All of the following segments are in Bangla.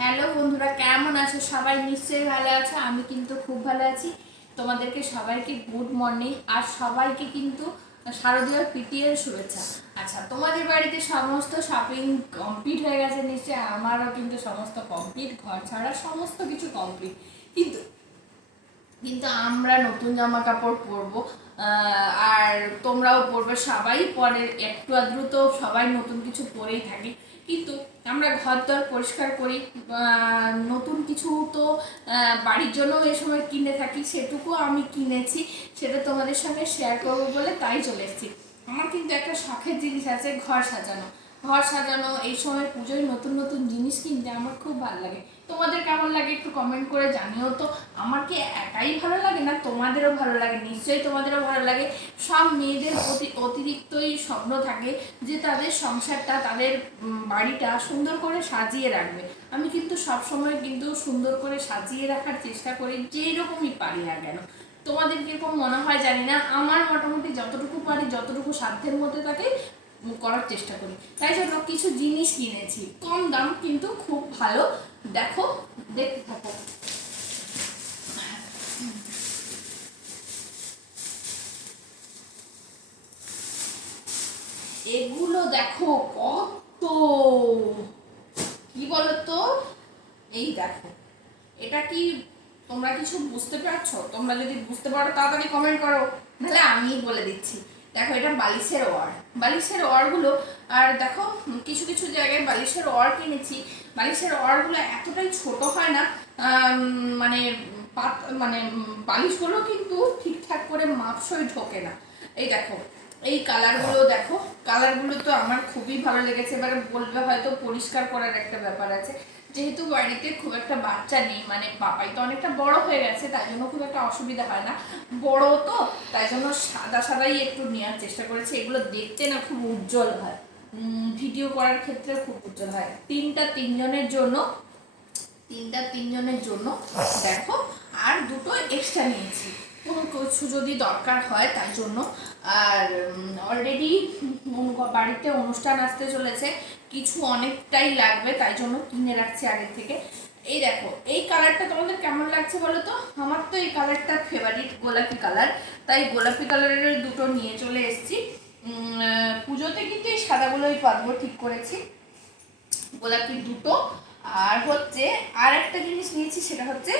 হ্যালো বন্ধুরা, কেমন আছো? সবাই নিশ্চয়ই ভালো আছো, আমি কিন্তু খুব ভালো আছি। তোমাদেরকে সবাইকে গুড মর্নিং আর সবাইকে কিন্তু শারদীয় পিটিএর শুভেচ্ছা। আচ্ছা তোমাদের বাড়িতে সমস্ত শপিং কমপ্লিট হয়ে গেছে? নিশ্চয়ই আমারও কিন্তু সমস্ত কমপ্লিট ঘর ছাড়া সমস্ত কিছু কমপ্লিট কিন্তু কিন্তু আমরা নতুন জামা কাপড় পরবো আর তোমরাও পরবে। সবাই পরে একটু আধটু তো সবাই নতুন কিছু পরেই থাকি। কিন্তু আমরা ঘর দর পরিষ্কার করি নতুন কিছু তো বাড়ির জন্য এ সময় কিনে থাকি, সেটুকু আমি কিনেছি, সেটা তোমাদের সঙ্গে শেয়ার করব বলে তাই চলে এসেছি। আমার কিন্তু একটা শখের জিনিস আছে, ঘর সাজানো। ঘর সাজানো, এই সময় পুজোয় নতুন নতুন জিনিস কিনতে আমার খুব ভালো লাগে। তোমাদের কেমন লাগে একটু কমেন্ট করে জানিও তো। আমার কি একাই ভালো লাগে না তোমাদেরও ভালো লাগে? নিশ্চয়ই তোমাদেরও ভালো লাগে। সব মেয়েদের অতি অতিরিক্তই স্বপ্ন থাকে যে তাদের সংসারটা, তাদের বাড়িটা সুন্দর করে সাজিয়ে রাখবে। আমি কিন্তু সব সময় কিন্তু সুন্দর করে সাজিয়ে রাখার চেষ্টা করি, যেই রকমই পারি না কেন। তোমাদের কীরকম মনে হয় জানি না। আমার মোটামুটি যতটুকু পারি, যতটুকু সাধ্যের মধ্যে থাকে করার চেষ্টা করি। তাই জন্য কিছু জিনিস কিনেছি। কম দাম, কিন্তু খুব ভালো। দেখো, দেখতে থাকো। এগুলো দেখো কত। কি বলতো? এই দেখো। এটা কি তোমরা কিছু বুঝতে পারছ? তোমরা যদি বুঝতে পারো, তাড়াতাড়ি কমেন্ট করো। তাহলে আমি বলে দিচ্ছি। দেখো, এটা বালিশের ওয়ার। বালিশের ওয়ারগুলো, আর দেখো, কিছু কিছু জায়গায় বালিশের ওয়ার কিনেছি। বালিশের ওয়ারগুলো এতটাই ছোট হয় না মানে পাত মানে বালিশগুলো কিন্তু ঠিকঠাক করে মাপসই ঢোকে না। এই দেখো, এই কালারগুলো দেখো। কালারগুলো তো আমার খুবই ভালো লেগেছে। এবারে বলবে হয়তো পরিষ্কার করার একটা ব্যাপার আছে। যেহেতু বাড়িতে খুব একটা বাচ্চা নেই মানে বাবাই তো অনেকটা বড় হয়ে গেছে, তাই জন্য খুব একটা অসুবিধা হয় না। বড় তো, তাই জন্য সাদা সাদাই একটু নেওয়ার চেষ্টা করেছি, এগুলো দেখতে না খুব উজ্জ্বল হয়। ভিডিও করার ক্ষেত্রে খুব উজ্জ্বল হয়। তিনটা তিনজনের জন্য, তিনটা তিনজনের জন্য দেখো, আর দুটো এক্সট্রা নিয়েছি। কিছু যদি দরকার হয় তার জন্য। আর অলরেডি বাড়িতে অনুষ্ঠান আসতে চলেছে, কিছু অনেকটাই লাগবে তাই জন্য কিনে রাখছি আগের থেকে। এই দেখো, এই কালারটা তোমাদের কেমন লাগছে বলো তো? আমার তো এই কালারটা ফেভারিট গোলাপি কালার তাই গোলাপি কালারের দুটো নিয়ে চলে এসেছি। পুজোতে কিন্তু এই সাদাগুলোই পাতবো, ঠিক করেছি। গোলাপি দুটো আর হচ্ছে আর একটা জিনিস নিয়েছি, সেটা হচ্ছে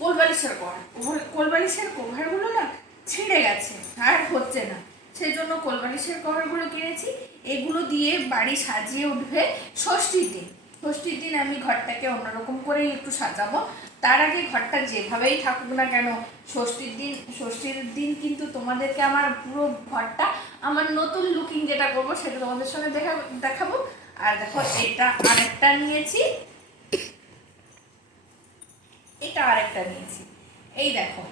কোলবালিশের কভার কোলবালিশের কভারগুলো না ছিঁড়ে গেছে, আর হচ্ছে না। সেই জন্য কোলবালিশের কভারগুলো কিনেছি। এগুলো দিয়ে বাড়ি সাজিয়ে উঠবে ষষ্ঠীর দিন। ষষ্ঠীর দিন আমি ঘরটাকে অন্যরকম করেই একটু সাজাবো। তার আগে ঘরটা যেভাবেই থাকুক না কেন, ষষ্ঠীর দিন ষষ্ঠীর দিন কিন্তু তোমাদেরকে আমার পুরো ঘরটা, আমার নতুন লুকিং যেটা করব সেটা তোমাদের সঙ্গে দেখা, দেখাবো। আর দেখো, এটা আরেকটা নিয়েছি। এটা আরেকটা নিয়েছি। এই দেখো।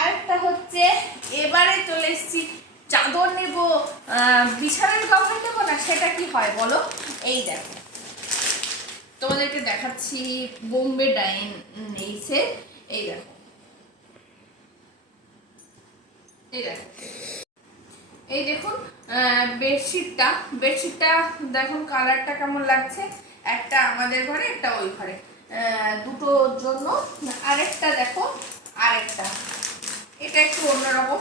আরেকটা হচ্ছে, এবারে চলে এসেছি, চাদর নেব বিছানার কভার নেব না, সেটা কি হয় বলো? এই দেখো। তোমাদেরকে দেখাচ্ছি, বোম্বে ডাইন নেইছে এই দেখো। এই দেখো। এই দেখুন বেডশিটটা। বেডশিটটা, দেখুন কালারটা কেমন লাগছে? একটা আমাদের ঘরে, একটা ওই ঘরে। দুটোর জন্য। আরেকটা দেখো, আরেকটা। এটা একটু অন্যরকম।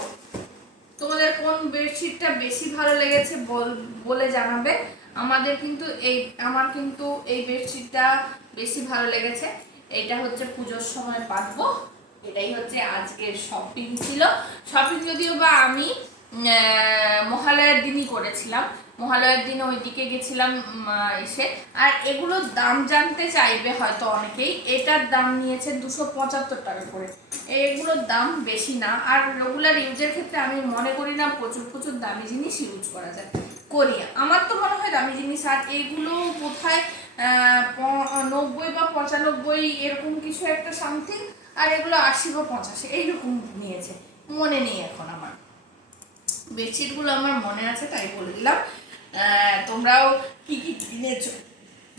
তোমাদের কোন বেডশিটটা বেশি ভালো লেগেছে বল- বলে জানাবে। আমাদের কিন্তু এই, আমার কিন্তু এই বেডশিটটা বেশি ভালো লেগেছে। এটা হচ্ছে পুজোর সময় পাতবো। এটাই হচ্ছে আজকের শপিং ছিল। শপিং যদিও বা আমি মহালয়ার দিনই করেছিলাম। মহালয়ার দিন ওইদিকে গেছিলাম এসে। আর এগুলোর দাম জানতে চাইবে হয়তো অনেকেই। এটার দাম নিয়েছে দুশো পঁচাত্তর টাকা করে। এগুলোর দাম বেশি না। আর রেগুলার ইউজের ক্ষেত্রে আমি মনে করি না, প্রচুর প্রচুর দামি জিনিস ইউজ করা যায়। করি। আমার তো মনে হয় দামি জিনিস। আর এগুলো কোথায় নব্বই বা পঁচানব্বই এরকম কিছু একটা সামথিং আর এগুলো আশি বা পঁচাশি এইরকম নিয়েছে। মনে নেই এখন আমার। বেডশিটগুলো আমার মনে আছে, তাই বলে দিলাম। তোমরাও কি কি কিনেছো?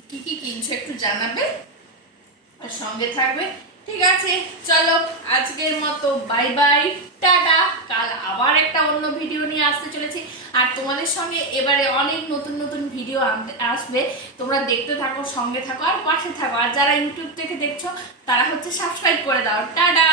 কি কি কিনছো একটু জানাবে আর সঙ্গে থাকবে। ঠিক আছে, চলো, আজকের মতো বাই বাই টাটা। কাল আবার একটা অন্য ভিডিও নিয়ে আসতে চলেছি। আর তোমাদের সঙ্গে এবারে অনেক নতুন নতুন ভিডিও আসবে। তোমরা দেখতে থাকো, সঙ্গে থাকো, আর পাশে থাকো। আর যারা ইউটিউব থেকে দেখছ, তারা হচ্ছে সাবস্ক্রাইব করে দাও। টাটা!